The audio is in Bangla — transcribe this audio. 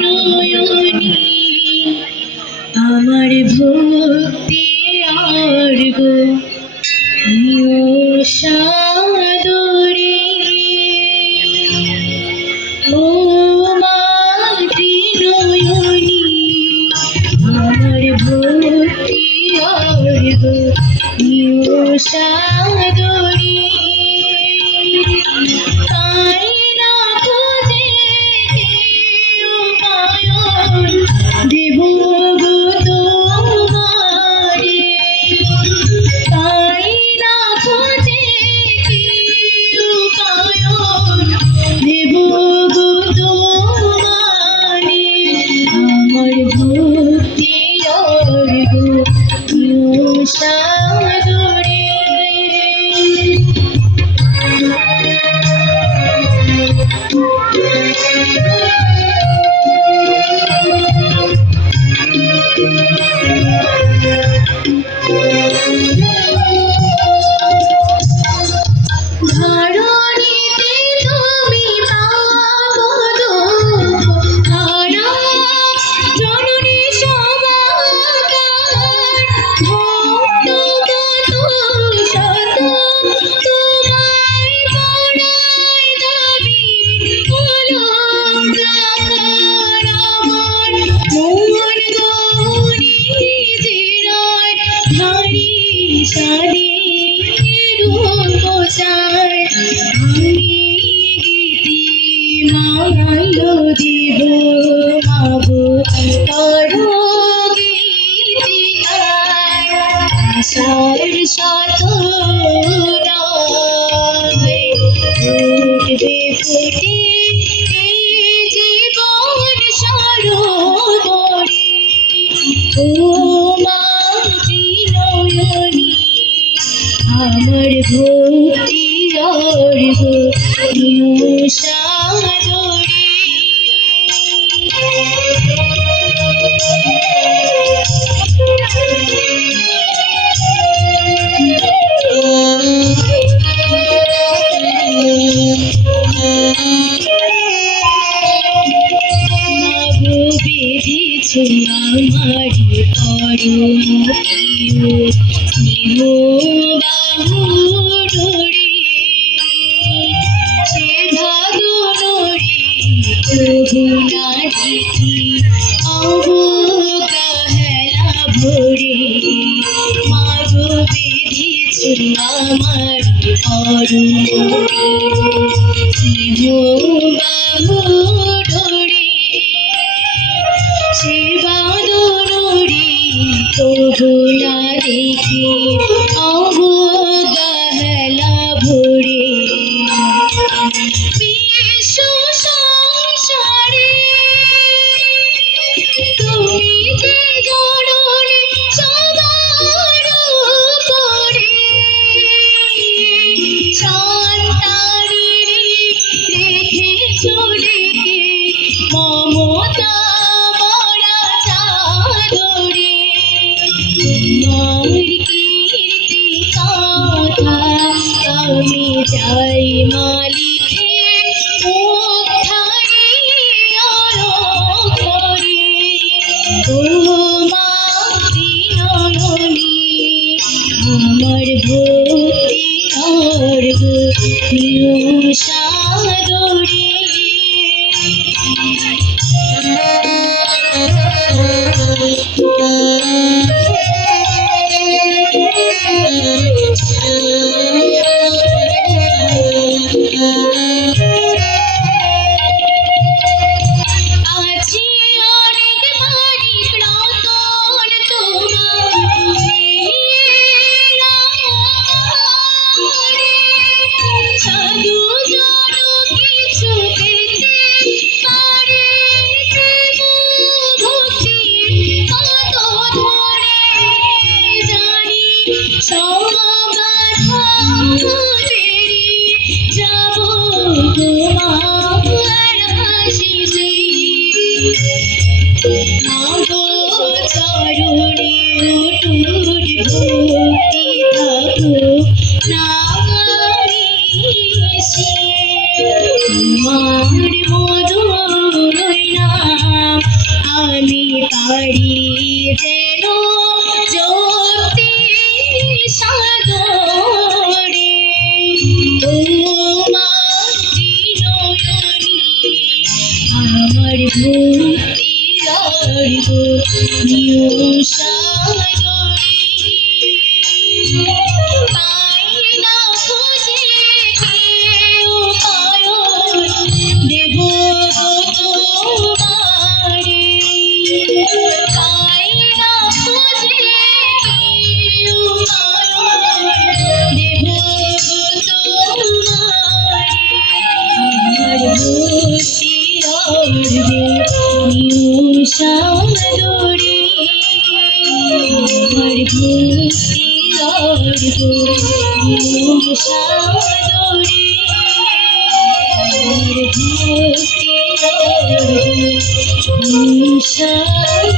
নয়নী আমার ভক্তি আর গো সাদরে ও মাতৃ নয়নী আমার ভক্তি আর গো সাদরে তাই না খুঁজে কেউ পায়ন দেব গো তোমারে তাই না খুঁজে কেউ পায়ন দেব গো তোমারে আমার ভক্তি আর গো সাদরে ধরণীতে তুমি পাবদ হারা জননী সমাকার ভক্ত কত শত তোমায় পড়ায় দাবি অলঙ্কার আমার মন গহনে জিরায় ভারী সাদের রূপসার আমি গীতি মাগাইল দিব মাগো করো গীতিকার আশার শত উঠবে ফুটে এই জীবন সরোবরে ও মাতৃ নয়নী আমার ভক্তি আর গো সাদরে মাগো বেঁধেছে আমারি পরম প্রিয় স্নেহ বাহু ডোরে সে ভাদরে প্রভু না দেখি অবগাহেলা ভরে মাগো বেঁধেছে আমারি পরম প্রিয় স্নেহ বাহু ডোরে সে বাদরে প্রভু না দেখি অবগাহেলা ভরে বিশ্ব সংসারে তুমি যে জননী সবার উপরে সন্তানেরই রেখেছ ডেকে মমতা ভরা চাদরে তোমার কীর্তি কথা আমি চাই মালিকে উদ্ধারে অক্ষরে ও মাতৃ নয়নী আমার ভক্তি আর গো সাদরে আজি অনেক ভারী রতন তোমার সাধু জন কিছু পেতে পারে ভক্তি কত ধরে জানি সমাবাধা তেরি যাব তোমার আশিসে মাগো চরণে অটুট ভক্তি থাকুক নামি সে তোমার মধুর নাম করবে নিশাদরে আমার ভক্তি অর্ঘ নিশাদরে আমার ভক্তি অর্ঘ নিশাদরে।